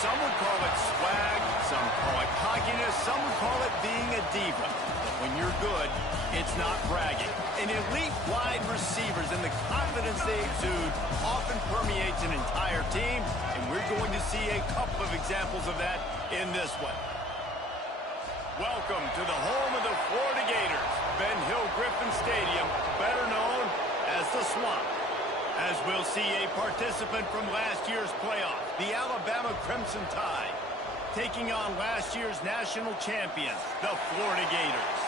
Some would call it swag, some call it cockiness, some would call it being a diva. But when you're good, it's not bragging. And elite wide receivers and the confidence they exude often permeates an entire team, and we're going to see a couple of examples of that in this one. Welcome to the home of the Florida Gators, Ben Hill Griffin Stadium, better known as the Swamp. As we'll see a participant from last year's playoff, the Alabama Crimson Tide, taking on last year's national champions, the Florida Gators.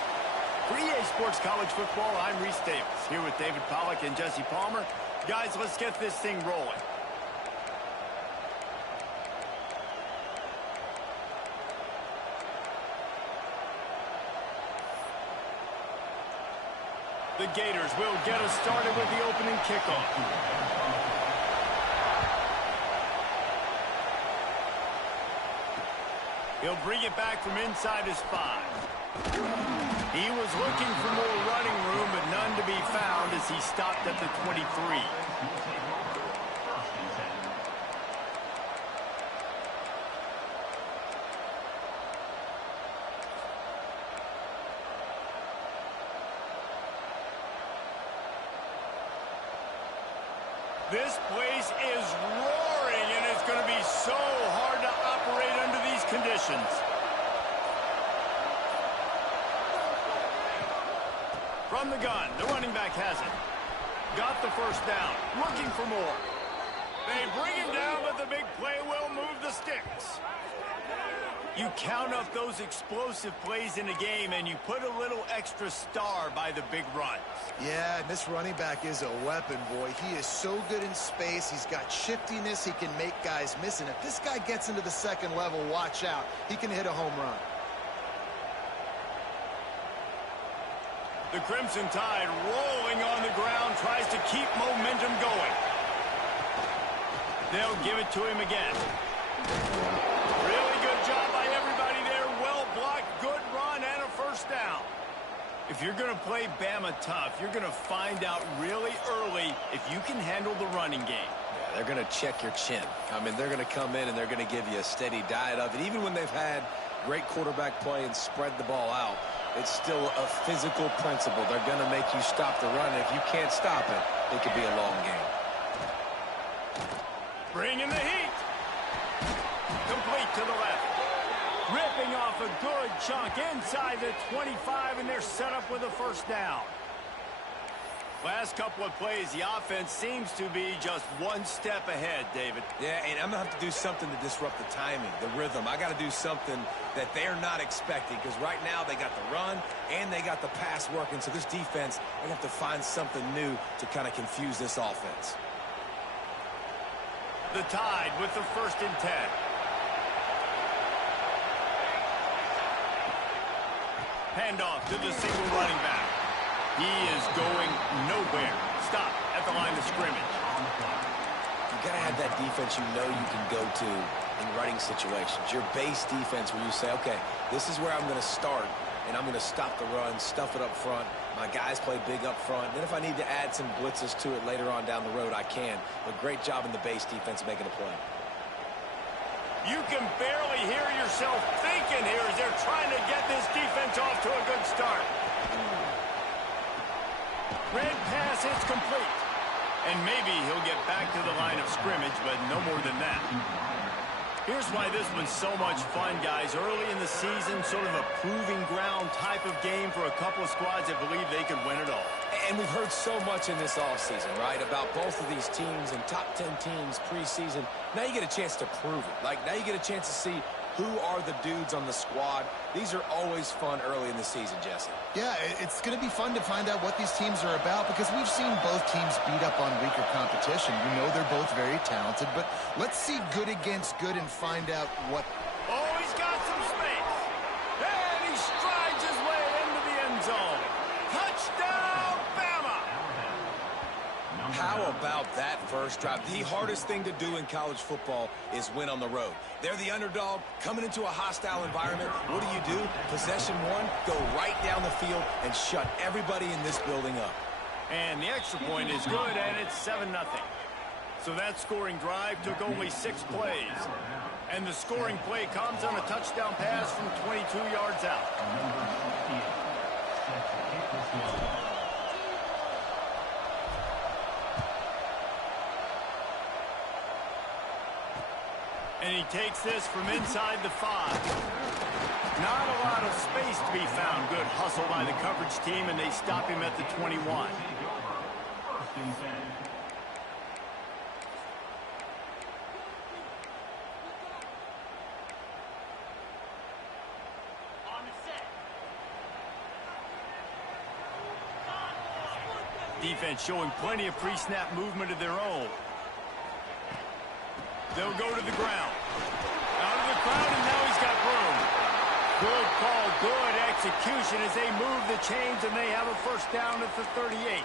For EA Sports College Football, I'm Reese Davis, here with David Pollack and Jesse Palmer. Guys, let's get this thing rolling. The Gators will get us started with the opening kickoff. He'll bring it back from inside his 5. He was looking for more running room, but none to be found as he stopped at the 23. This place is roaring, and it's going to be so hard to operate under these conditions. From the gun, the running back has it. Got the first down, looking for more. They bring him down, but the big play will move the sticks. You count up those explosive plays in a game, and you put a little extra star by the big runs. Yeah, and this running back is a weapon, boy. He is so good in space. He's got shiftiness. He can make guys miss. And if this guy gets into the second level, watch out. He can hit a home run. The Crimson Tide rolling on the ground, tries to keep momentum going. They'll give it to him again. Really good job by everybody there. Well blocked, good run, and a first down. If you're going to play Bama tough, you're going to find out really early if you can handle the running game. Yeah, they're going to check your chin. I mean, they're going to come in and they're going to give you a steady diet of it. Even when they've had great quarterback play and spread the ball out, it's still a physical principle. They're going to make you stop the run. And if you can't stop it, it could be a long game. Bringing the heat. Complete to the left. Ripping off a good chunk inside the 25, and they're set up with a first down. Last couple of plays, the offense seems to be just one step ahead, David. Yeah, and I'm going to have to do something to disrupt the timing, the rhythm. I got to do something that they're not expecting, because right now they got the run and they got the pass working. So this defense, they have to find something new to kind of confuse this offense. The Tide with the 1st and 10. Handoff to the single running back. He is going nowhere. Stop at the line of scrimmage. You got to have that defense you know you can go to in running situations. Your base defense where you say, okay, this is where I'm going to start, and I'm going to stop the run, stuff it up front. My guys play big up front. Then if I need to add some blitzes to it later on down the road, I can. But great job in the base defense making a play. You can barely hear yourself thinking here as they're trying to get this defense off to a good start. Red pass, it's complete. And maybe he'll get back to the line of scrimmage, but no more than that. Here's why this one's so much fun, guys. Early in the season, sort of a proving ground type of game for a couple of squads that believe they could win it all. And we've heard so much in this offseason, right, about both of these teams and top 10 teams preseason. Now you get a chance to prove it. Like, now you get a chance to see who are the dudes on the squad. These are always fun early in the season, Jesse. Yeah, it's going to be fun to find out what these teams are about, because we've seen both teams beat up on weaker competition. We know they're both very talented, but let's see good against good and find out what... Oh, he's got some space. And he strides his way into the end zone. Touchdown, Bama! How about that first drive? The hardest thing to do in college football is win on the road. They're the underdog coming into a hostile environment. What do? Possession one, go right down the field and shut everybody in this building up. And the extra point is good, and it's 7-0. So that scoring drive took only 6 plays. And the scoring play comes on a touchdown pass from 22 yards out. And he takes this from inside the 5. Not a lot of space to be found. Good hustle by the coverage team, and they stop him at the 21. Defense showing plenty of pre-snap movement of their own. They'll go to the ground. Out of the crowd, and now he's got room. Good call, good execution as they move the chains, and they have a first down at the 38.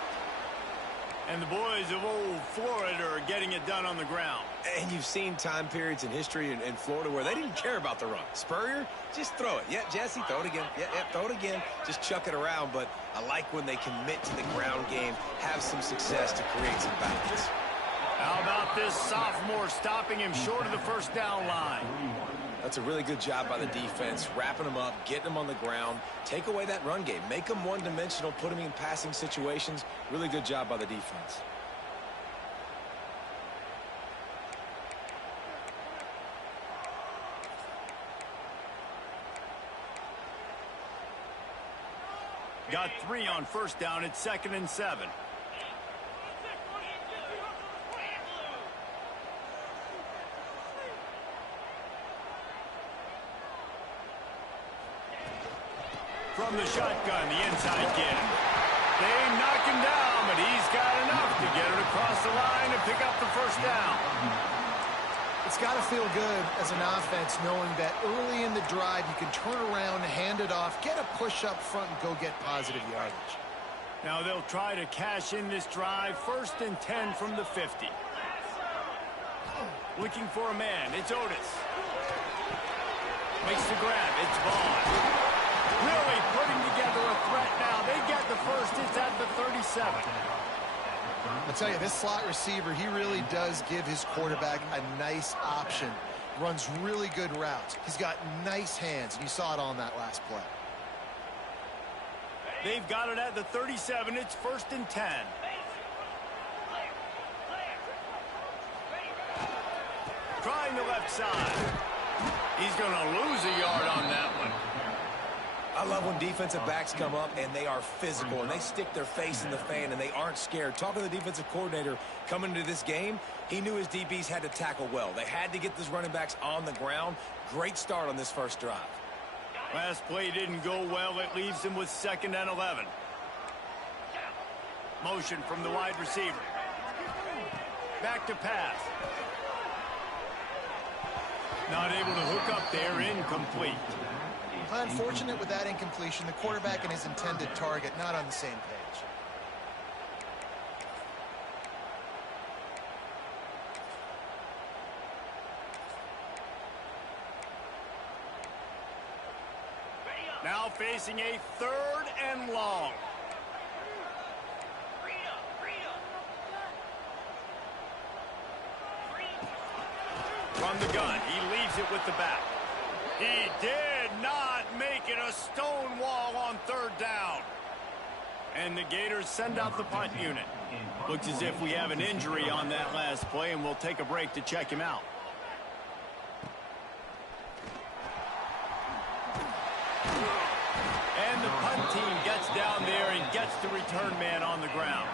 And the boys of old Florida are getting it done on the ground. And you've seen time periods in history in Florida where they didn't care about the run. Spurrier, just throw it. Yeah, Jesse, throw it again. Yeah, throw it again. Just chuck it around. But I like when they commit to the ground game, have some success to create some balance. How about this sophomore stopping him short of the first down line? That's a really good job by the defense, wrapping them up, getting them on the ground. Take away that run game. Make them one-dimensional, put them in passing situations. Really good job by the defense. Got 3 on first down. It's 2nd and 7. From the shotgun, the inside kid. They knock him down, but he's got enough to get it across the line and pick up the first down. It's got to feel good as an offense knowing that early in the drive you can turn around, hand it off, get a push up front, and go get positive yardage. Now they'll try to cash in this drive. 1st and 10 from the 50. Looking for a man. It's Otis. Makes the grab. It's Vaughn. Really putting together a threat now. They get the first. It's at the 37. I'll tell you, this slot receiver, he really does give his quarterback a nice option. Runs really good routes. He's got nice hands, and you saw it on that last play. They've got it at the 37. It's 1st and 10. Trying the left side. He's going to lose a yard on that one. I love when defensive backs come up and they are physical and they stick their face in the fan and they aren't scared. Talking to the defensive coordinator coming into this game, he knew his DBs had to tackle well. They had to get those running backs on the ground. Great start on this first drive. Last play didn't go well. It leaves him with 2nd and 11. Motion from the wide receiver. Back to pass. Not able to hook up there. Incomplete. Unfortunate with that incompletion. The quarterback and his intended target not on the same page. Now facing a 3rd and long. From the gun, he leaves it with the back. He did not make it a stone wall on 3rd down. And the Gators send out the punt unit. Looks as if we have an injury on that last play, and we'll take a break to check him out. And the punt team gets down there and gets the return man on the ground.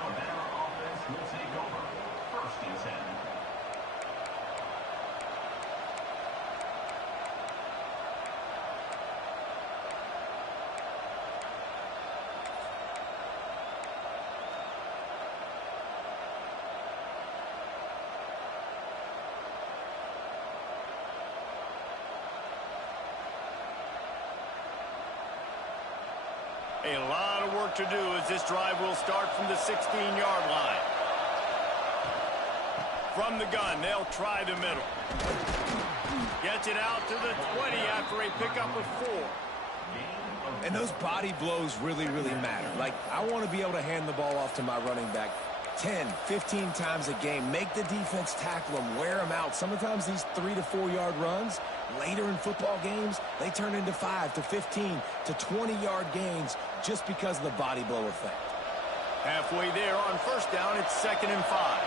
A lot of work to do as this drive will start from the 16-yard line. From the gun, they'll try the middle. Gets it out to the 20 after a pickup of 4. And those body blows really, really matter. Like, I want to be able to hand the ball off to my running back 10, 15 times a game. Make the defense tackle them, wear them out. Sometimes these 3 to 4 yard runs, later in football games, they turn into 5 to 15 to 20-yard gains just because of the body blow effect. Halfway there on first down, it's 2nd and 5.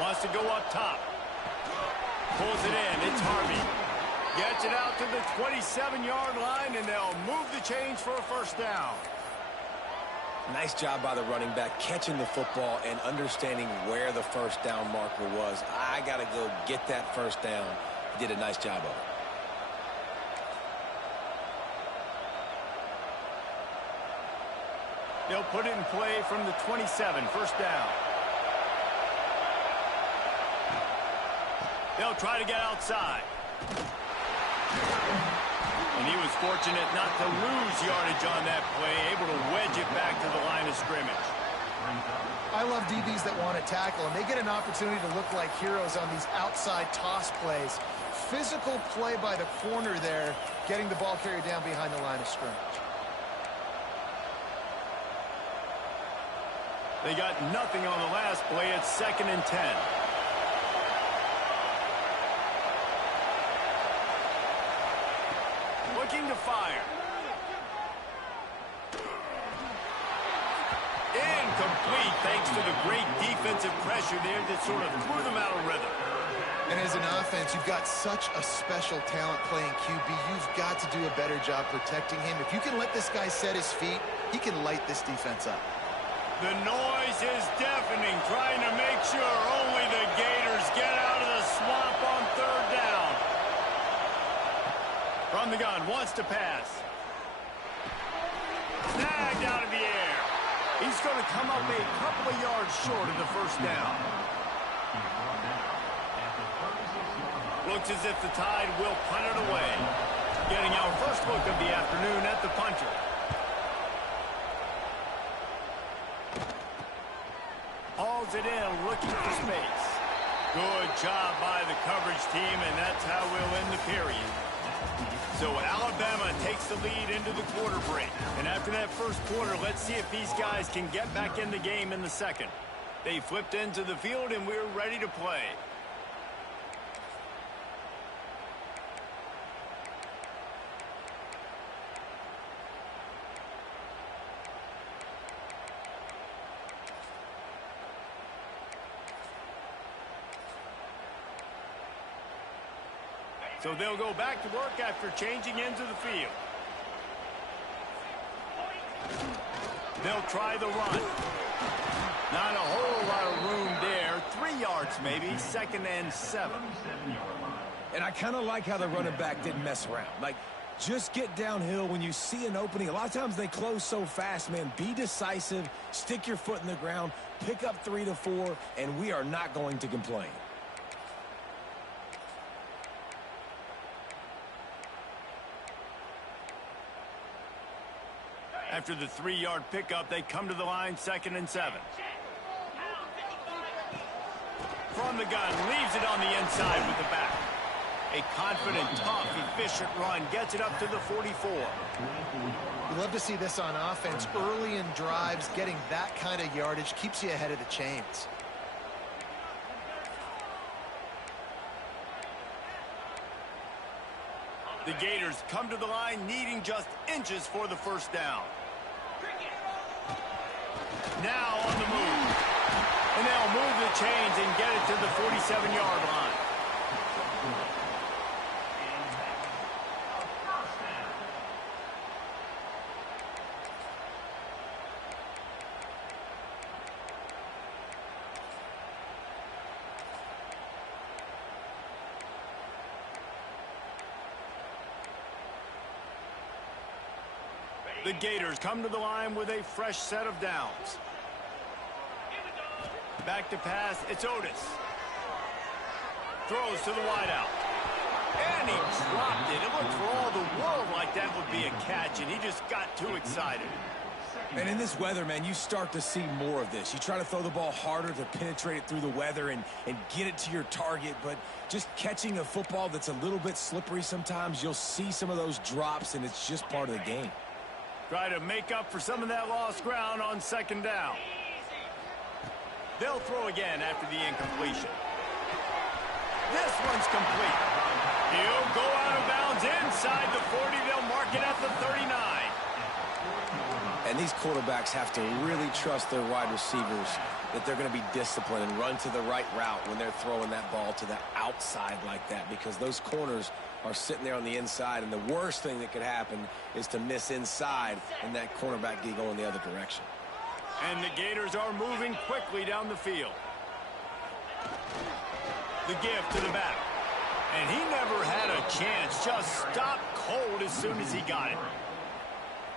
Wants to go up top. Pulls it in. It's Harvey. Gets it out to the 27-yard line, and they'll move the chains for a first down. Nice job by the running back catching the football and understanding where the first down marker was. I got to go get that first down. He did a nice job of it. They'll put it in play from the 27, first down. They'll try to get outside. And he was fortunate not to lose yardage on that play, able to wedge it back to the line of scrimmage. I love DBs that want to tackle, and they get an opportunity to look like heroes on these outside toss plays. Physical play by the corner there, getting the ball carried down behind the line of scrimmage. They got nothing on the last play. It's 2nd and 10. Looking to fire. Incomplete thanks to the great defensive pressure there that sort of threw them out of rhythm. And as an offense, you've got such a special talent playing QB. You've got to do a better job protecting him. If you can let this guy set his feet, he can light this defense up. The noise is deafening, trying to make sure only the Gators get out of the swamp on 3rd down. From the gun, wants to pass. Snagged out of the air. He's going to come up a couple of yards short of the first down. Looks as if the Tide will punt it away. Getting our first look of the afternoon at the punter. Hauls it in, looking for space. Good job by the coverage team, and that's how we'll end the period. So Alabama takes the lead into the quarter break. And after that first quarter, let's see if these guys can get back in the game in the second. They flipped into the field, and we're ready to play. So they'll go back to work after changing into the field. They'll try the run. Not a whole lot of room there. 3 yards maybe, 2nd and 7. And I kind of like how the running back didn't mess around. Like, just get downhill when you see an opening. A lot of times they close so fast, man. Be decisive, stick your foot in the ground, pick up 3 to 4, and we are not going to complain. After the 3-yard pickup, they come to the line, 2nd and 7. From the gun, leaves it on the inside with the back. A confident, tough, efficient run gets it up to the 44. You love to see this on offense. Early in drives, getting that kind of yardage keeps you ahead of the chains. The Gators come to the line needing just inches for the first down. Now on the move. And they'll move the chains and get it to the 47-yard line. The Gators come to the line with a fresh set of downs. Back to pass, it's Otis. Throws to the wideout. And he dropped it. It looked for all the world like that would be a catch, and he just got too excited. And in this weather, man, you start to see more of this. You try to throw the ball harder to penetrate it through the weather and get it to your target, but just catching a football that's a little bit slippery sometimes, you'll see some of those drops, and it's just part of the game. Try to make up for some of that lost ground on second down. They'll throw again after the incompletion. This one's complete. He'll go out of bounds inside the 40. They'll mark it at the 39. And these quarterbacks have to really trust their wide receivers that they're going to be disciplined and run to the right route when they're throwing that ball to the outside like that, because those corners are sitting there on the inside, and the worst thing that could happen is to miss inside and that cornerback get going the other direction. And the Gators are moving quickly down the field. The give to the back. And he never had a chance. Just stopped cold as soon as he got it.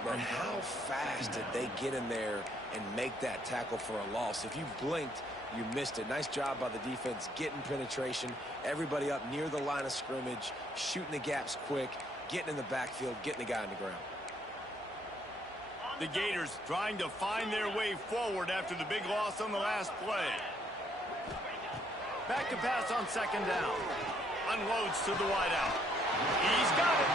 But how fast did they get in there and make that tackle for a loss? If you blinked, you missed it. Nice job by the defense getting penetration. Everybody up near the line of scrimmage, shooting the gaps quick, getting in the backfield, getting the guy on the ground. The Gators trying to find their way forward after the big loss on the last play. Back to pass on second down. Unloads to the wideout. He's got it.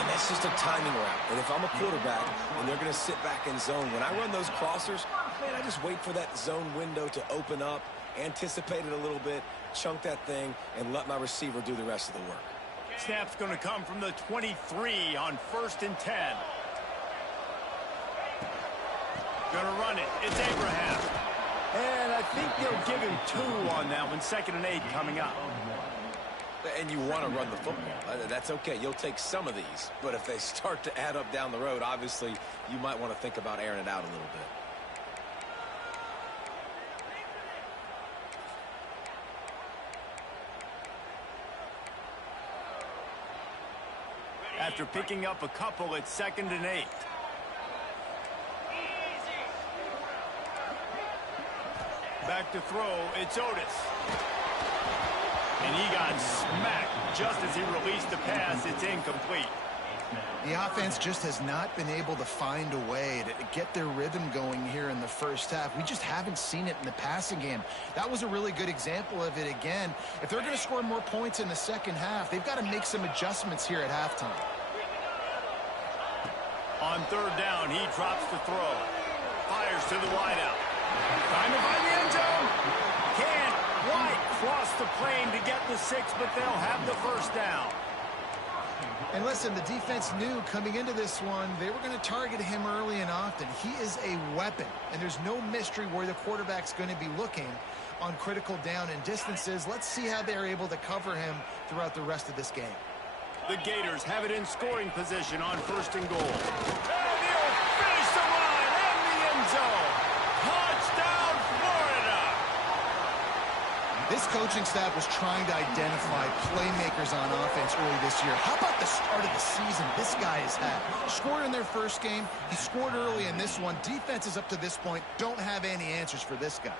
And that's just a timing route. And if I'm a quarterback and they're going to sit back in zone, when I run those crossers, man, I just wait for that zone window to open up, anticipate it a little bit, chunk that thing, and let my receiver do the rest of the work. Snap's going to come from the 23 on 1st and 10. Going to run it. It's Abraham. And I think they'll give him 2 on that one. 2nd and 8 coming up. And you want to run the football. That's okay. You'll take some of these. But if they start to add up down the road, obviously, you might want to think about airing it out a little bit. After picking up a couple, it's 2nd and 8. Back to throw, it's Otis. And he got smacked just as he released the pass. It's incomplete. The offense just has not been able to find a way to get their rhythm going here in the first half. We just haven't seen it in the passing game. That was a really good example of it again. If they're going to score more points in the second half, they've got to make some adjustments here at halftime. On 3rd down, he drops the throw. Fires to the wideout. Trying to find the end zone. Can't quite cross the plane to get the 6, but they'll have the 1st down. And listen, the defense knew coming into this one, they were going to target him early and often. He is a weapon, and there's no mystery where the quarterback's going to be looking on critical down and distances. Let's see how they're able to cover him throughout the rest of this game. The Gators have it in scoring position on 1st and goal. And he'll finish the line and the end zone. Touchdown, Florida! This coaching staff was trying to identify playmakers on offense early this year. How about the start of the season this guy has had? Scored in their first game. He scored early in this one. Defenses up to this point don't have any answers for this guy.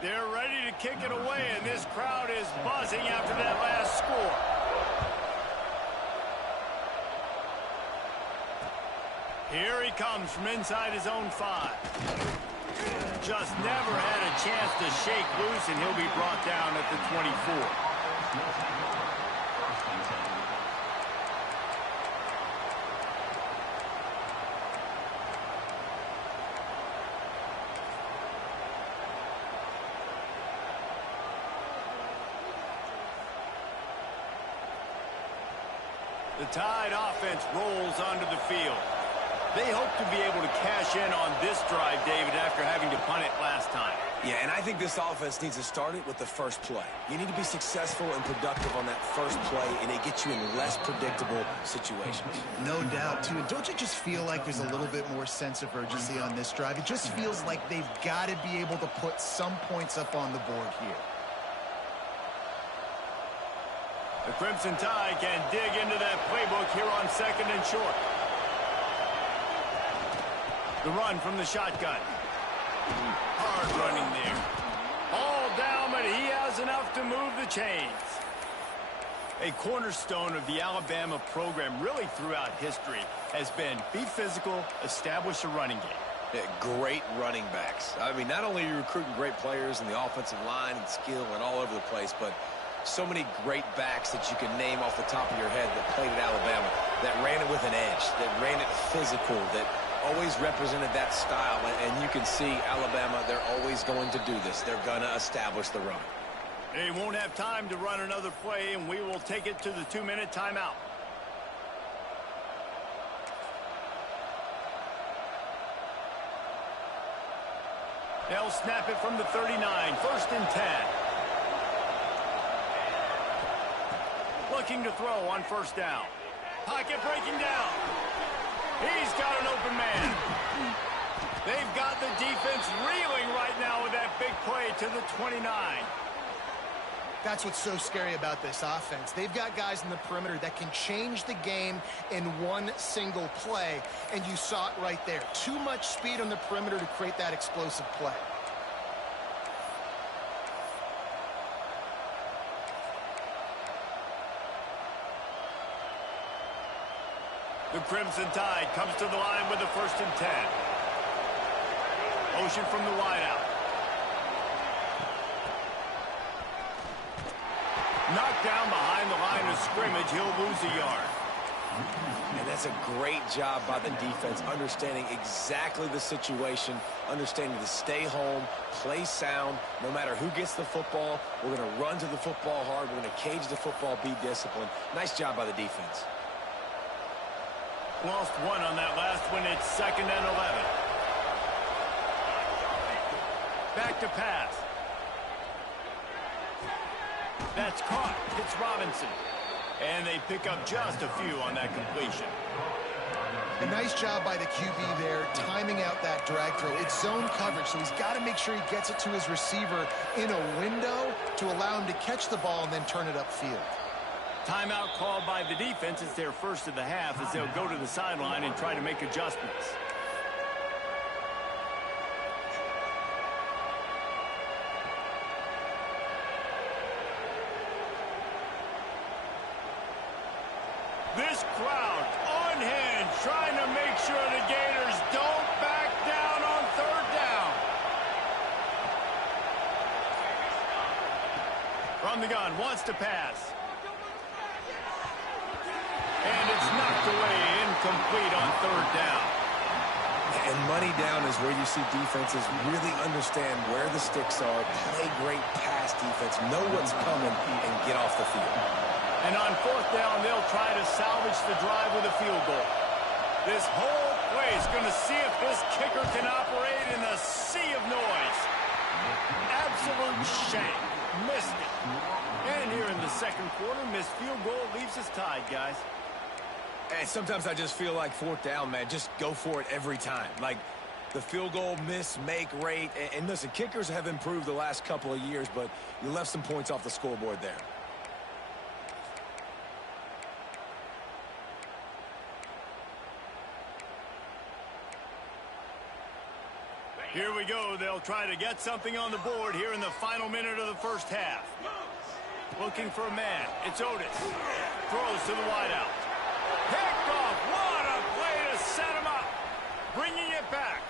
They're ready to kick it away, and this crowd is buzzing after that last score. Here he comes from inside his own 5. Just never had a chance to shake loose, and he'll be brought down at the 24. The Tide offense rolls onto the field. They hope to be able to cash in on this drive, David, after having to punt it last time. Yeah, and I think this offense needs to start it with the first play. You need to be successful and productive on that first play, and it gets you in less predictable situations. No doubt, too. And don't you just feel like there's a little bit more sense of urgency on this drive? It just feels like they've got to be able to put some points up on the board here. The Crimson Tide can dig into that playbook here on 2nd and short. The run from the shotgun. Hard running there. All down, but he has enough to move the chains. A cornerstone of the Alabama program really throughout history has been be physical, establish a running game. Yeah, great running backs. I mean, not only are you recruiting great players in the offensive line and skill and all over the place, but So many great backs that you can name off the top of your head that played at Alabama, that ran it with an edge, that ran it physical, that always represented that style. And you can see Alabama, they're always going to do this. They're going to establish the run. They won't have time to run another play, and we will take it to the 2-minute timeout. They'll snap it from the 39, 1st and 10. Looking to throw on 1st down. Pocket breaking down. He's got an open man. They've got the defense reeling right now with that big play to the 29. That's what's so scary about this offense. They've got guys in the perimeter that can change the game in one single play, and you saw it right there. Too much speed on the perimeter to create that explosive play. The Crimson Tide comes to the line with the 1st and 10. Motion from the wideout. Knocked down behind the line of scrimmage. He'll lose a yard. And that's a great job by the defense, understanding exactly the situation, understanding to stay home, play sound. No matter who gets the football, we're going to run to the football hard. We're going to cage the football, be disciplined. Nice job by the defense. Lost one on that last one. It's 2nd and 11. Back to pass. That's caught. It's Robinson. And they pick up just a few on that completion. A nice job by the QB there, timing out that drag throw. It's zone coverage, so he's got to make sure he gets it to his receiver in a window to allow him to catch the ball and then turn it upfield. Timeout called by the defense. It's their first of the half as they'll go to the sideline and try to make adjustments. This crowd unhinged, trying to make sure the Gators don't back down on 3rd down. From the gun, wants to pass. And it's knocked away, incomplete on 3rd down. And money down is where you see defenses really understand where the sticks are, play great pass defense, know what's coming, and get off the field. And on 4th down, they'll try to salvage the drive with a field goal. This whole play is going to see if this kicker can operate in a sea of noise. Absolute shame. Missed it. And here in the 2nd quarter, missed field goal leaves us tied, guys. And sometimes I just feel like 4th down, man, just go for it every time. Like the field goal miss-make rate. And listen, kickers have improved the last couple of years, but you left some points off the scoreboard there. Here we go. They'll try to get something on the board here in the final minute of the 1st half. Looking for a man. It's Otis. Throws to the wideout. Picked off. What a play to set him up. Bringing it back.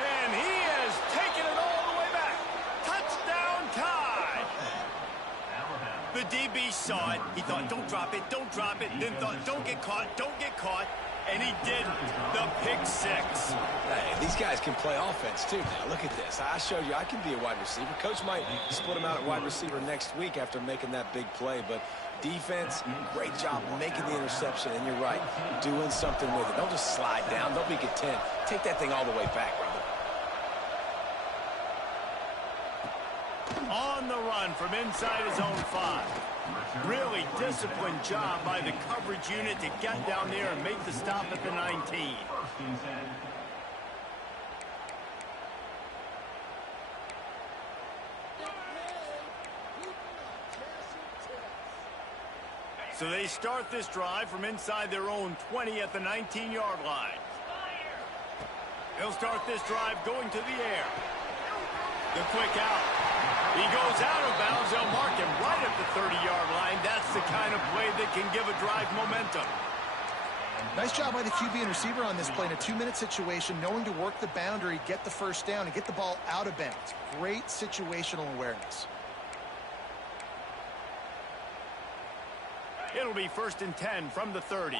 And he has taken it all the way back. Touchdown Tide. The DB saw it. He thought, don't drop it, don't drop it. Then thought, don't get caught, don't get caught. And he did the pick 6. Hey, these guys can play offense, too. Now, look at this. I showed you I can be a wide receiver. Coach might split him out at wide receiver next week after making that big play. But defense, great job making the interception. And you're right, doing something with it. Don't just slide down. Don't be content. Take that thing all the way back, brother. On the run from inside his own 5. Really disciplined job by the coverage unit to get down there and make the stop at the 19. So they start this drive from inside their own 20 at the 19-yard line. They'll start this drive going to the air. The quick out. He goes out of bounds. They'll mark him right at the 30-yard line. That's the kind of play that can give a drive momentum. Nice job by the QB and receiver on this play in a 2-minute situation, knowing to work the boundary, get the 1st down, and get the ball out of bounds. Great situational awareness. It'll be 1st and 10 from the 30.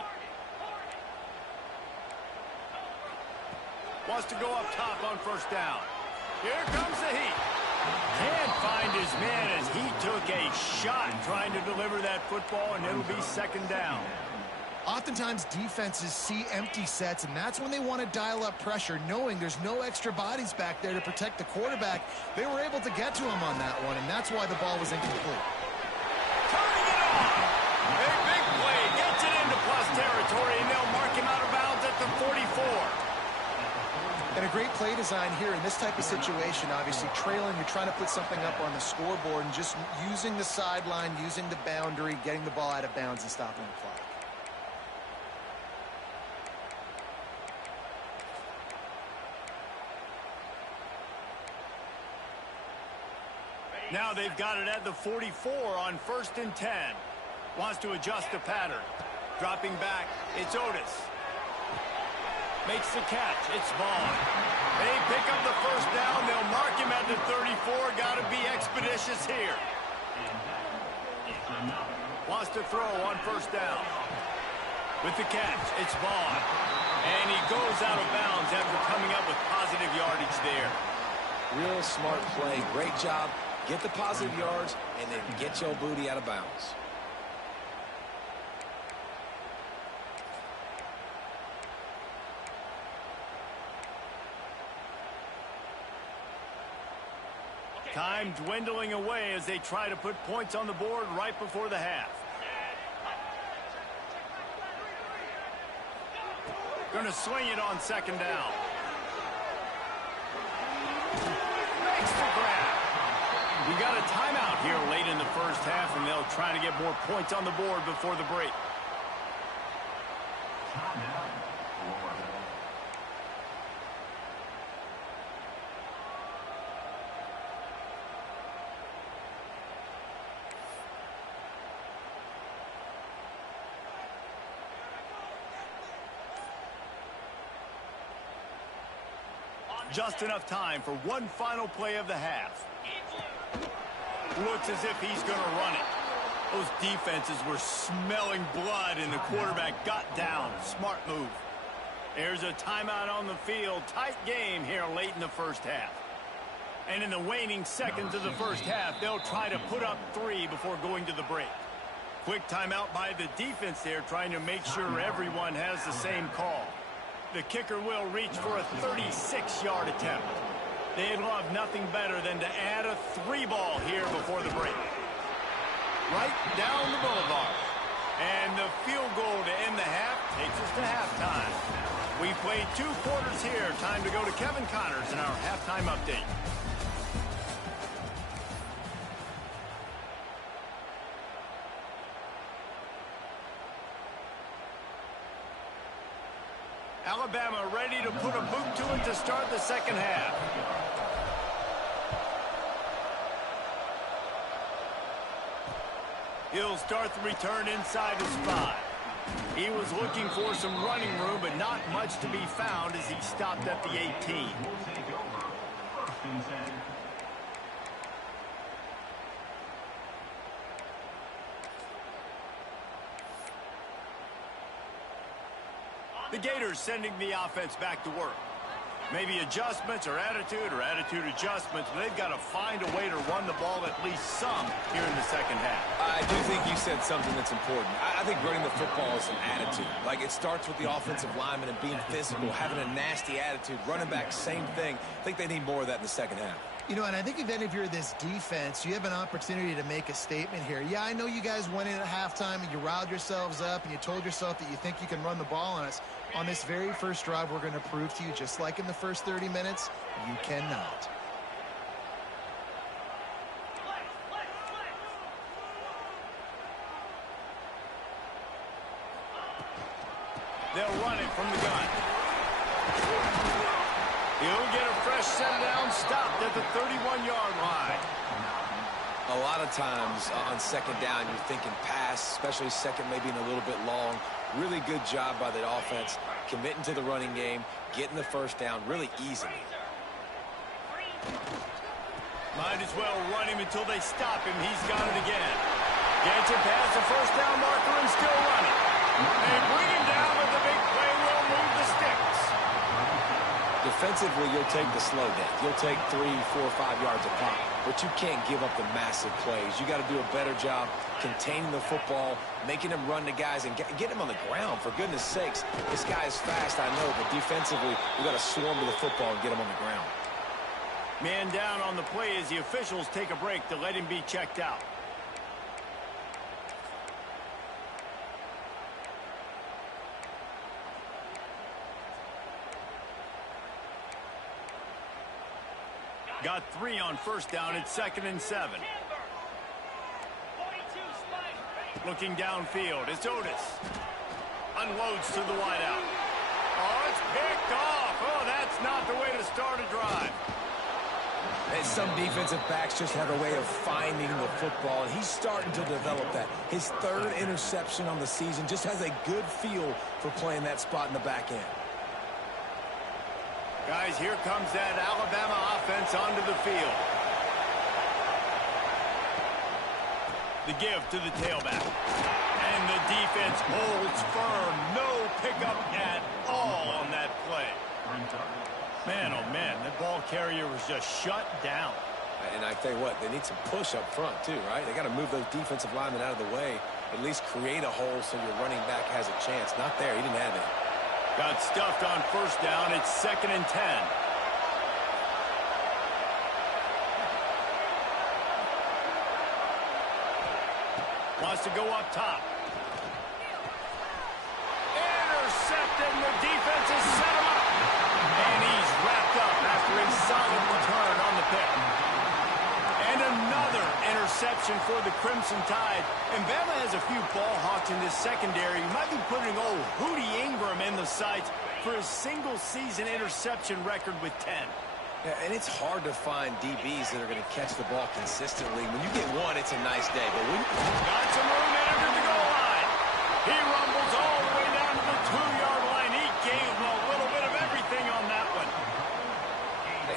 Wants to go up top on 1st down. Here comes the heat. Can't find his man as he took a shot trying to deliver that football, and it'll be 2nd down. Oftentimes, defenses see empty sets, and that's when they want to dial up pressure, knowing there's no extra bodies back there to protect the quarterback. They were able to get to him on that one, and that's why the ball was incomplete. Turning it on. A big play gets it into plus territory, and they'll mark him out of bounds at the 44. And a great play design here in this type of situation. Obviously, trailing, you're trying to put something up on the scoreboard, and just using the sideline, using the boundary, getting the ball out of bounds and stopping the clock. Now they've got it at the 44 on 1st and 10. Wants to adjust the pattern. Dropping back, it's Otis. Makes the catch, it's Vaughn. They pick up the 1st down, they'll mark him at the 34. Got to be expeditious here. Wants to throw on 1st down. With the catch, it's Vaughn. And he goes out of bounds after coming up with positive yardage there. Real smart play, great job. Get the positive yards, and then get your booty out of bounds. Time dwindling away as they try to put points on the board right before the half. Going to swing it on 2nd down. Makes the grab. We got a timeout here late in the 1st half, and they'll try to get more points on the board before the break. Just enough time for one final play of the half. Looks as if he's going to run it. Those defenses were smelling blood, and the quarterback got down. Smart move. There's a timeout on the field. Tight game here late in the 1st half. And in the waning seconds of the 1st half, they'll try to put up 3 before going to the break. Quick timeout by the defense there, trying to make sure everyone has the same call. The kicker will reach for a 36-yard attempt. They'd love nothing better than to add a 3-ball here before the break. Right down the boulevard. And the field goal to end the half takes us to halftime. We played 2 quarters here. Time to go to Kevin Connors in our halftime update. Alabama ready to put a boot to it to start the 2nd half. He'll start the return inside his 5. He was looking for some running room, but not much to be found as he stopped at the 18. The Gators sending the offense back to work. Maybe adjustments or attitude adjustments, but they've got to find a way to run the ball at least some here in the 2nd half. I do think you said something that's important. I think running the football is an attitude. Like, it starts with the offensive lineman and being physical, having a nasty attitude. Running back, same thing. I think they need more of that in the 2nd half. You know, and I think if you're this defense, you have an opportunity to make a statement here. Yeah, I know you guys went in at halftime and you riled yourselves up and you told yourself that you think you can run the ball on us. On this very first drive, we're going to prove to you, just like in the first 30 minutes, you cannot. They'll run it from the gun. He'll get a fresh set down, stopped at the 31-yard line. A lot of times on 2nd down, you're thinking pass, especially 2nd, maybe in a little bit long. Really good job by the offense, committing to the running game, getting the 1st down really easily. Might as well run him until they stop him. He's got it again. Gets it past the 1st down marker and Defensively, you'll take the slow down. You'll take 3, 4, 5 yards a pop, but you can't give up the massive plays. You got to do a better job containing the football, making them run to guys, and get him on the ground. For goodness sakes, this guy is fast, I know, but defensively, we got to swarm to the football and get him on the ground. Man down on the play as the officials take a break to let him be checked out. Got 3 on first down. It's 2nd and 7. Looking downfield. It's Otis. Unloads to the wideout. Oh, it's picked off. Oh, that's not the way to start a drive. And some defensive backs just have a way of finding the football, and he's starting to develop that. His 3rd interception on the season, just has a good feel for playing that spot in the back end. Guys, here comes that Alabama offense onto the field. The give to the tailback. And the defense holds firm. No pickup at all on that play. Man, oh man, the ball carrier was just shut down. And I tell you what, they need some push up front too, right? They got to move those defensive linemen out of the way, at least create a hole so your running back has a chance. Not there, he didn't have it. Got stuffed on first down. It's 2nd and 10. Wants to go up top. Intercepted, and the defense has set him up. And he's wrapped up after a solid return on the pick. And another interception for the Crimson Tide. And Bama has a few ball hawks in this secondary. You might be putting old Hootie Ingram in the sights for his single-season interception record with 10. Yeah, and it's hard to find DBs that are going to catch the ball consistently. When you get one, it's a nice day. But when got some room in under the goal line. He rumbles all the way down to the 2-yard line. He gave him a little bit of everything on that one.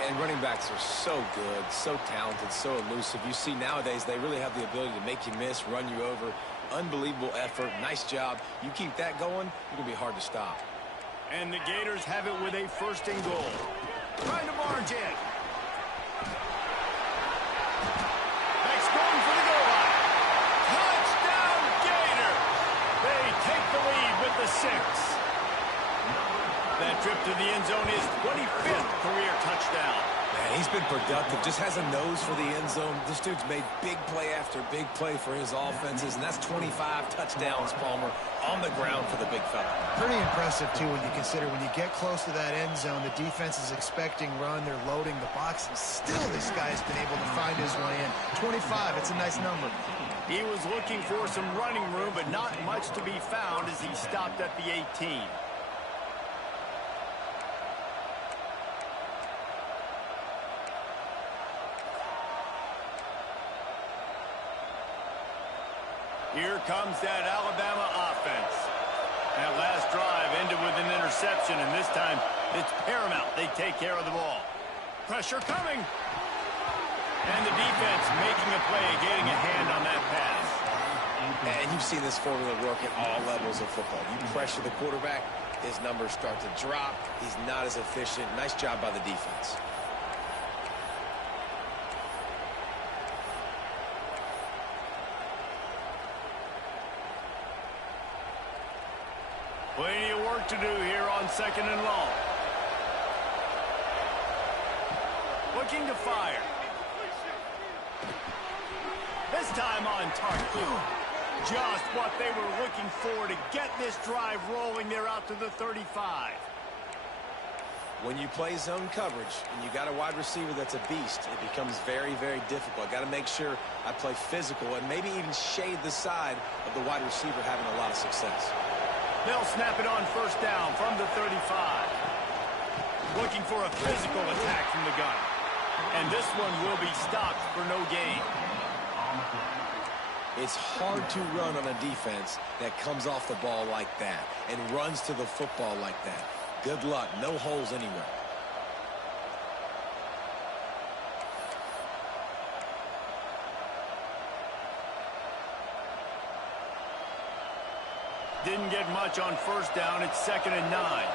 And running backs are so good, so talented, so elusive. You see nowadays they really have the ability to make you miss, run you over. Unbelievable effort. Nice job. You keep that going, it's going to be hard to stop. And the Gators have it with a 1st and goal. Trying to barge in. Next going for the goal line. Touchdown, Gator. They take the lead with the 6. That trip to the end zone is 25th career touchdown. Man, he's been productive, just has a nose for the end zone. This dude's made big play after big play for his offenses, and that's 25 touchdowns, Palmer, on the ground for the big fella. Pretty impressive, too, when you consider when you get close to that end zone, the defense is expecting run, they're loading the box, and still this guy has been able to find his way in. 25, it's a nice number. He was looking for some running room, but not much to be found as he stopped at the 18. Here comes that Alabama offense. That last drive ended with an interception, and this time it's paramount. They take care of the ball. Pressure coming. And the defense making a play, getting a hand on that pass. And you've seen this formula work at all levels of football. You pressure the quarterback, his numbers start to drop. He's not as efficient. Nice job by the defense. Plenty of work to do here on 2nd and long. Looking to fire. This time on target. Just what they were looking for to get this drive rolling. They're out to the 35. When you play zone coverage and you got a wide receiver that's a beast, it becomes very, very difficult. Got to make sure I play physical and maybe even shade the side of the wide receiver having a lot of success. They'll snap it on first down from the 35. Looking for a physical attack from the gun. And this one will be stopped for no gain. It's hard to run on a defense that comes off the ball like that and runs to the football like that. Good luck. No holes anywhere. Didn't get much on first down. It's 2nd and 9.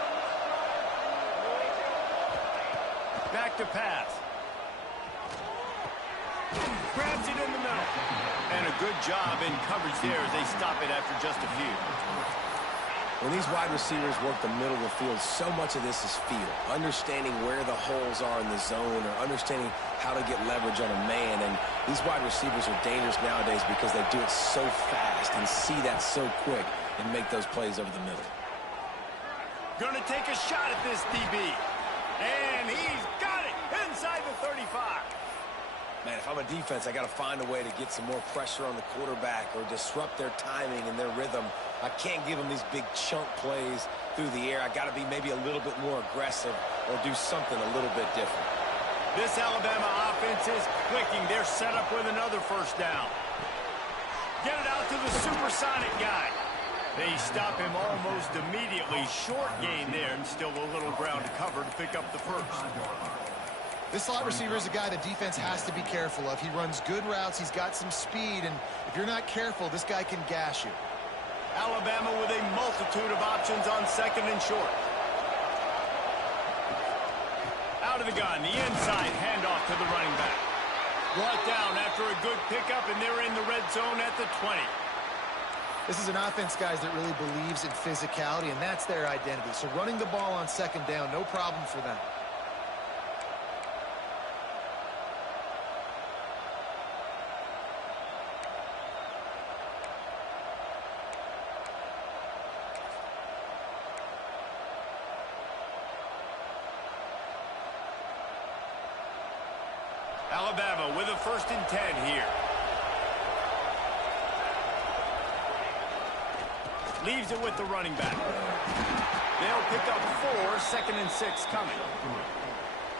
to pass. Grabs it in the middle. And a good job in coverage there as they stop it after just a few. When these wide receivers work the middle of the field, so much of this is feel. Understanding where the holes are in the zone or understanding how to get leverage on a man. And these wide receivers are dangerous nowadays because they do it so fast and see that so quick and make those plays over the middle. Gonna take a shot at this DB. And he's got it inside the 35. Man, if I'm a defense, I got to find a way to get some more pressure on the quarterback or disrupt their timing and their rhythm. I can't give them these big chunk plays through the air. I got to be maybe a little bit more aggressive or do something a little bit different. This Alabama offense is clicking. They're set up with another first down. Get it out to the supersonic guy. They stop him almost immediately. Short gain there and still a little ground to cover to pick up the first. This slot receiver is a guy the defense has to be careful of. He runs good routes. He's got some speed, and if you're not careful, this guy can gash you. Alabama with a multitude of options on second and short. Out of the gun, the inside handoff to the running back. Brought down after a good pickup, and they're in the red zone at the 20. This is an offense, guys, that really believes in physicality, and that's their identity. So running the ball on second down, no problem for them. Alabama with a 1st and 10 here. Leaves it with the running back. They'll pick up 4, 2nd and 6 coming.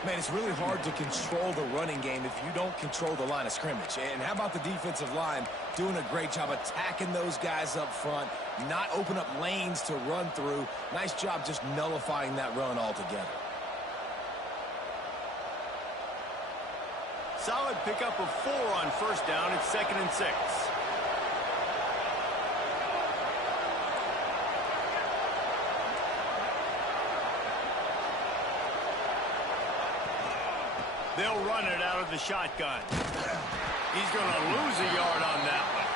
Man, it's really hard to control the running game if you don't control the line of scrimmage. And how about the defensive line doing a great job attacking those guys up front, not open up lanes to run through. Nice job just nullifying that run altogether. Solid pickup of 4 on first down. It's 2nd and 6. They'll run it out of the shotgun. He's going to lose a yard on that one.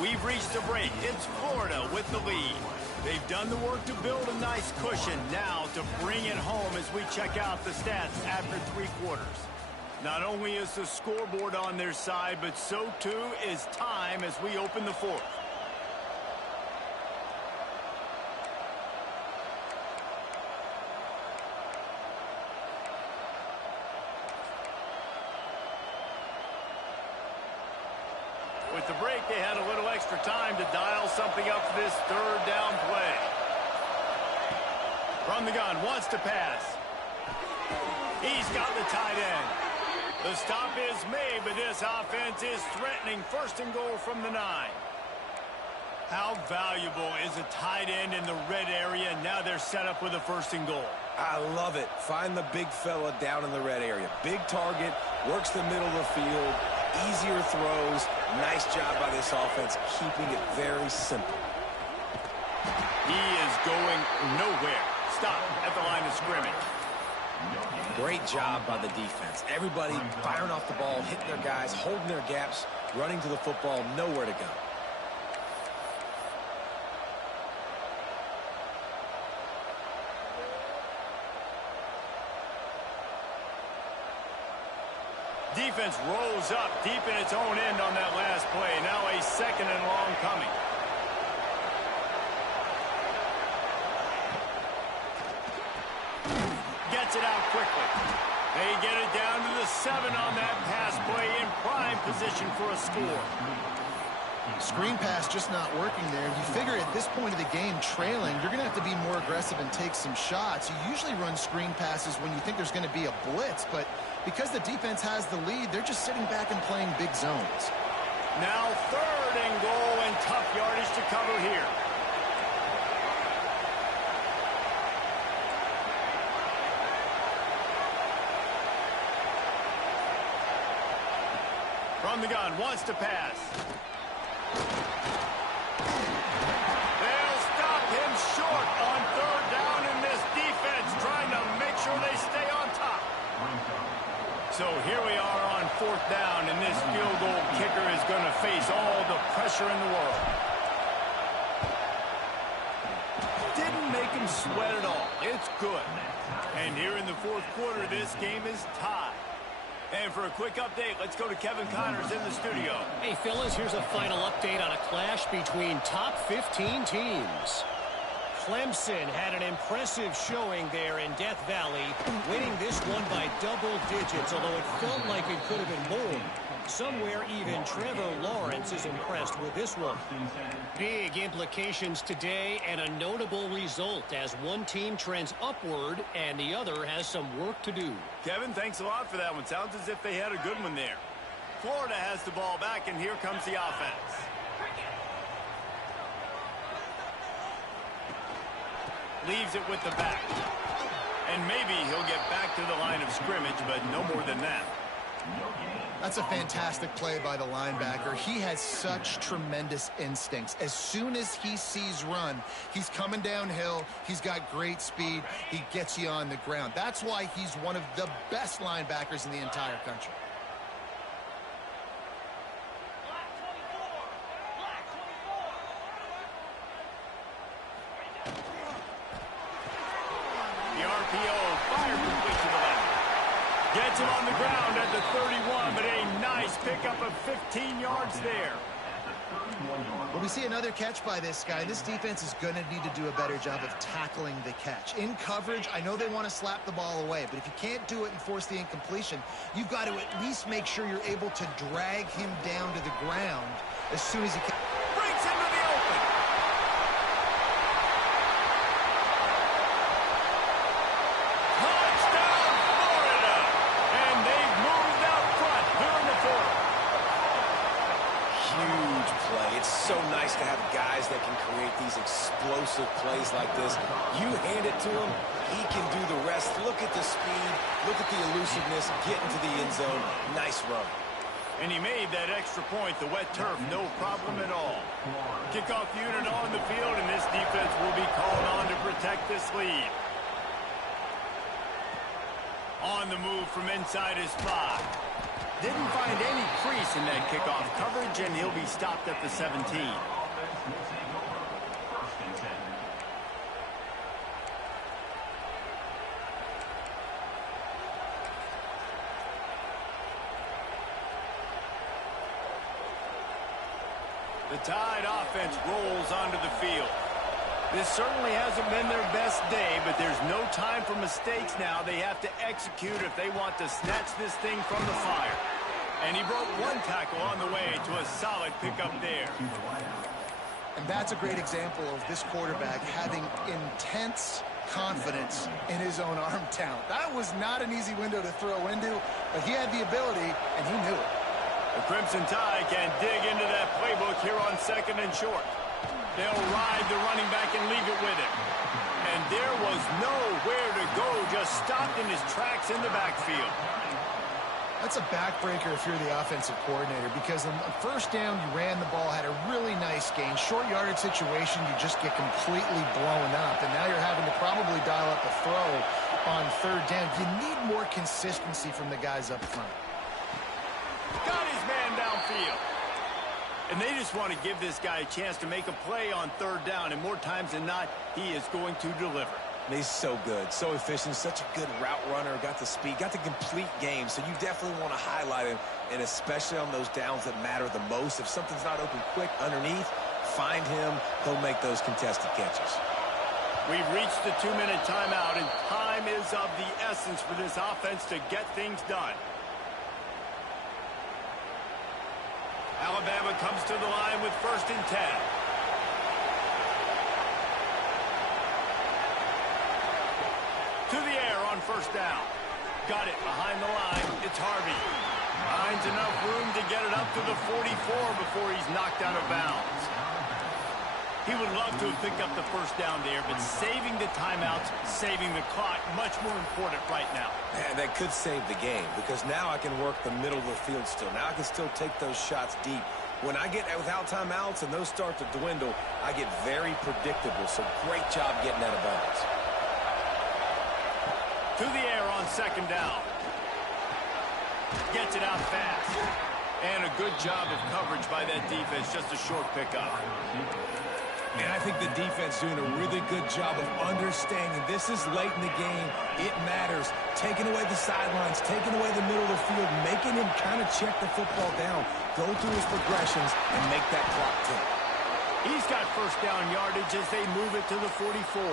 We've reached the break. It's Florida with the lead. They've done the work to build a nice cushion. Now to bring it home as we check out the stats after 3 quarters. Not only is the scoreboard on their side, but so too is time as we open the 4th. With the break, they had a little extra time to dial something up for this 3rd down play. From the gun, wants to pass. He's got the tight end. The stop is made, but this offense is threatening 1st and goal from the 9. How valuable is a tight end in the red area? Now they're set up with a 1st and goal. I love it. Find the big fella down in the red area. Big target, works the middle of the field, easier throws. Nice job by this offense, keeping it very simple. He is going nowhere. Stop at the line of scrimmage. Great job by the defense. Everybody firing off the ball, hitting their guys, holding their gaps, running to the football, nowhere to go. Defense rolls up deep in its own end on that last play. Now a 2nd and long coming. Gets it out quickly. They get it down to the 7 on that pass play in prime position for a score. Screen pass just not working there. You figure at this point of the game, trailing, you're going to have to be more aggressive and take some shots. You usually run screen passes when you think there's going to be a blitz, but because the defense has the lead, they're just sitting back and playing big zones. Now 3rd and goal and tough yardage to cover here. From the gun, wants to pass. They'll stop him short on third down, and this defense trying to make sure they stay on top. So here we are on fourth down, and this field goal kicker is going to face all the pressure in the world. Didn't make him sweat at all. It's good. And here in the fourth quarter, this game is tied. And for a quick update, let's go to Kevin Connors in the studio. Hey, fellas, here's a final update on a clash between top 15 teams. Clemson had an impressive showing there in Death Valley, winning this one by double digits, although it felt like it could have been more. Somewhere even Trevor Lawrence is impressed with this one. Big implications today and a notable result as one team trends upward and the other has some work to do. Kevin, thanks a lot for that one. Sounds as if they had a good one there. Florida has the ball back, and here comes the offense. Leaves it with the back. And maybe he'll get back to the line of scrimmage, but no more than that. That's a fantastic play by the linebacker. He has such tremendous instincts. As soon as he sees run, he's coming downhill. He's got great speed. He gets you on the ground. That's why he's one of the best linebackers in the entire country. The RPO fired complete to the left. Gets him on the ground at the 31, but a nice pickup of 15 yards there. Well, we see another catch by this guy. This defense is going to need to do a better job of tackling the catch. In coverage, I know they want to slap the ball away, but if you can't do it and force the incompletion, you've got to at least make sure you're able to drag him down to the ground as soon as he can. Brings him to the open. Touchdown, Florida! And they've moved out front here in the fourth. Huge play. It's so nice to have guys that can create these explosive plays like this. You hand it to him, he can do the rest. Look at the speed. Look at the elusiveness. Get into the end zone. Nice run. And he made that extra point, the wet turf, no problem at all. Kickoff unit on the field, and this defense will be called on to protect this lead. On the move from inside his 5. Didn't find any crease in that kickoff coverage, and he'll be stopped at the 17. The Tide offense rolls onto the field. This certainly hasn't been their best day, but there's no time for mistakes now. They have to execute if they want to snatch this thing from the fire. And he broke one tackle on the way to a solid pickup there. And that's a great example of this quarterback having intense confidence in his own arm talent. That was not an easy window to throw into, but he had the ability, and he knew it. The Crimson Tide can dig into that playbook here on 2nd and short. They'll ride the running back and leave it with him. And there was nowhere to go, just stopped in his tracks in the backfield. That's a backbreaker if you're the offensive coordinator, because on first down, you ran the ball, had a really nice gain. Short yardage situation, you just get completely blown up, and now you're having to probably dial up a throw on 3rd down. You need more consistency from the guys up front. Got his man downfield. And they just want to give this guy a chance to make a play on 3rd down, and more times than not, he is going to deliver. He's so good, so efficient, such a good route runner, got the speed, got the complete game, so you definitely want to highlight him, and especially on those downs that matter the most. If something's not open quick underneath, find him, he'll make those contested catches. We've reached the 2-minute timeout, and time is of the essence for this offense to get things done. Alabama comes to the line with 1st and 10. To the air on 1st down. Got it behind the line. It's Harvey. Finds enough room to get it up to the 44 before he's knocked out of bounds. He would love to have picked up the first down there, but saving the timeouts, saving the clock, much more important right now. Man, that could save the game because now I can work the middle of the field still. Now I can still take those shots deep. When I get without timeouts and those start to dwindle, I get very predictable. So great job getting out of bounds. To the air on second down. Gets it out fast. And a good job of coverage by that defense. Just a short pickup. And I think the defense doing a really good job of understanding this is late in the game. It matters. Taking away the sidelines, taking away the middle of the field, making him kind of check the football down, go through his progressions, and make that clock tick. He's got first down yardage as they move it to the 44.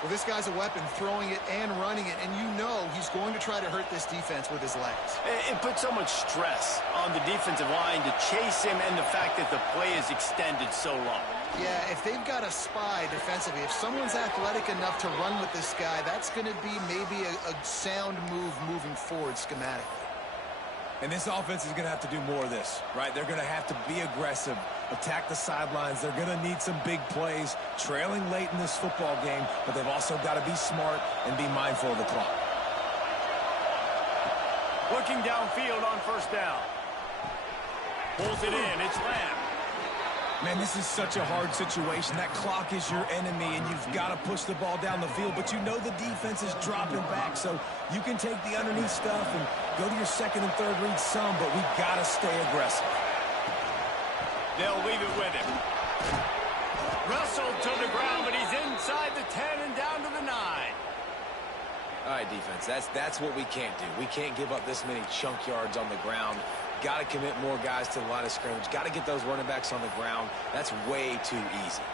Well, this guy's a weapon, throwing it and running it, and you know he's going to try to hurt this defense with his legs. It puts so much stress on the defensive line to chase him and the fact that the play is extended so long. Yeah, if they've got a spy defensively, if someone's athletic enough to run with this guy, that's going to be maybe a sound move moving forward schematically. And this offense is going to have to do more of this, right? They're going to have to be aggressive, attack the sidelines. They're going to need some big plays, trailing late in this football game, but they've also got to be smart and be mindful of the clock. Looking downfield on first down. Pulls it in. It's Lamb. Man, this is such a hard situation. That clock is your enemy, and you've got to push the ball down the field, but you know the defense is dropping back, so you can take the underneath stuff and go to your second and third read some, but we've got to stay aggressive. They'll leave it with him. Wrestled to the ground, but he's inside the 10 and down to the 9. All right, defense, that's what we can't do. We can't give up this many chunk yards on the ground. Got to commit more guys to the line of scrimmage. Got to get those running backs on the ground. That's way too easy.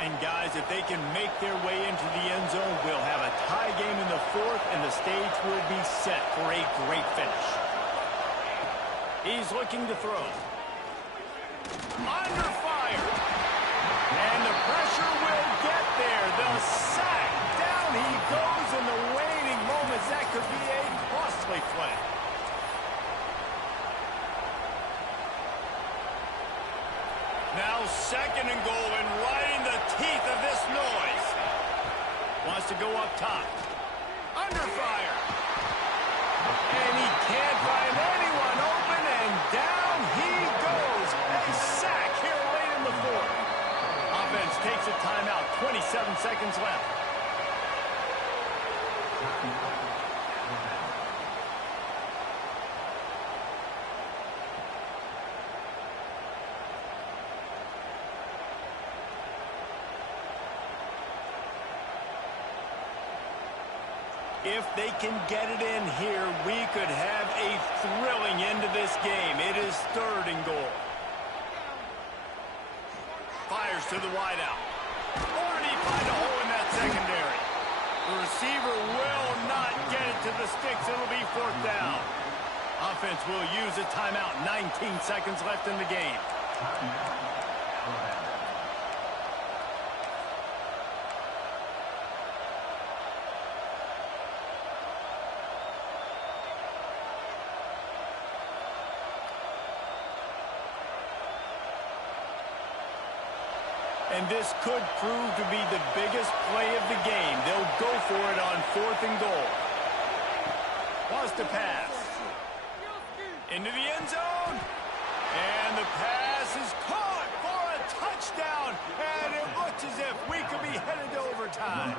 And guys, if they can make their way into the end zone, we'll have a tie game in the fourth, and the stage will be set for a great finish. He's looking to throw. Under fire. And the pressure will get there. The sack. Down he goes in the waning moments. That could be a costly play. Now second and goal and right in the teeth of this noise. Wants to go up top. Under fire. And he can't find anyone open, and down he goes. A sack here late in the fourth. Offense takes a timeout. 27 seconds left. If they can get it in here, we could have a thrilling end to this game. It is third and goal. Fires to the wideout. Or did he find a hole in that secondary? The receiver will not get it to the sticks. It'll be fourth down. Offense will use a timeout. 19 seconds left in the game. And this could prove to be the biggest play of the game. They'll go for it on fourth and goal. Wants to pass. Into the end zone. And the pass is caught for a touchdown. And it looks as if we could be headed to overtime.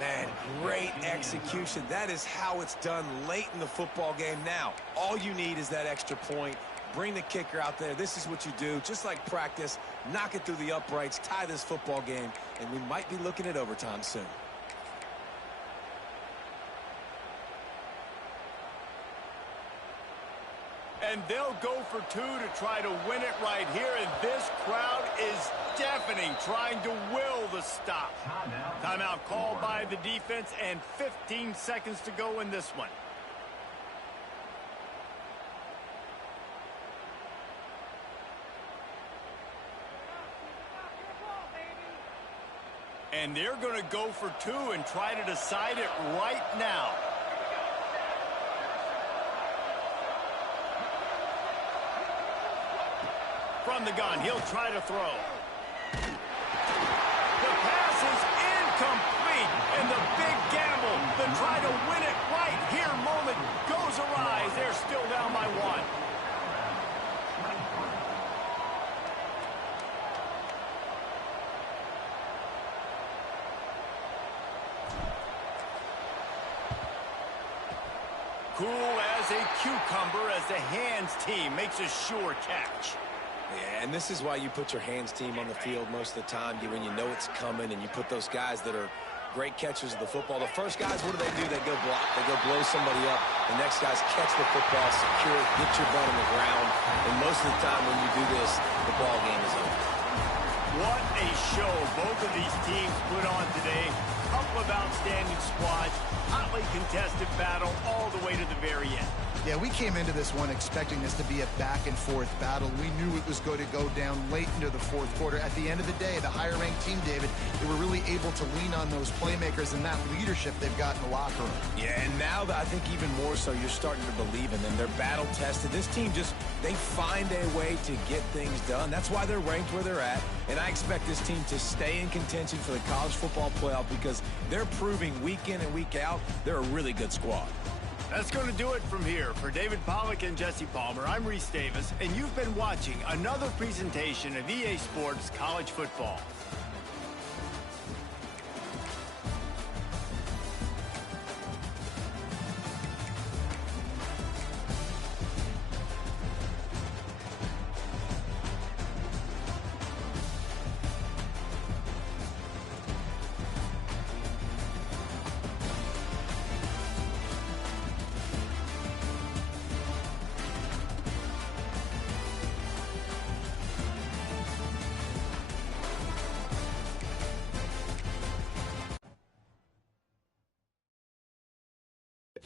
Man, great execution. That is how it's done late in the football game. Now, all you need is that extra point. Bring the kicker out there. This is what you do. Just like practice, knock it through the uprights, tie this football game, and we might be looking at overtime soon. And they'll go for two to try to win it right here, and this crowd is deafening, trying to will the stop. Timeout called by the defense, and 15 seconds to go in this one. And they're going to go for two and try to decide it right now. from the gun. He'll try to throw. The pass is incomplete, and the big gamble to try to win it right here moment goes awry. They're still down by 1. Cool as a cucumber as the hands team makes a sure catch. Yeah, and this is why you put your hands team on the field most of the time when you know it's coming, and you put those guys that are great catchers of the football. The first guys, what do? They go block. They go blow somebody up. The next guys catch the football, secure it, get your butt on the ground. And most of the time when you do this, the ball game is over. What a show both of these teams put on today. Couple of outstanding squads, hotly contested battle all the way to the very end. Yeah, we came into this one expecting this to be a back-and-forth battle. We knew it was going to go down late into the fourth quarter. At the end of the day, the higher-ranked team, David, they were really able to lean on those playmakers and that leadership they've got in the locker room. Yeah, and now I think even more so, you're starting to believe in them. They're battle-tested. This team they find a way to get things done. That's why they're ranked where they're at. And I expect this team to stay in contention for the college football playoff because they're proving week in and week out they're a really good squad. That's going to do it from here. For David Pollack and Jesse Palmer, I'm Reese Davis, and you've been watching another presentation of EA Sports College Football.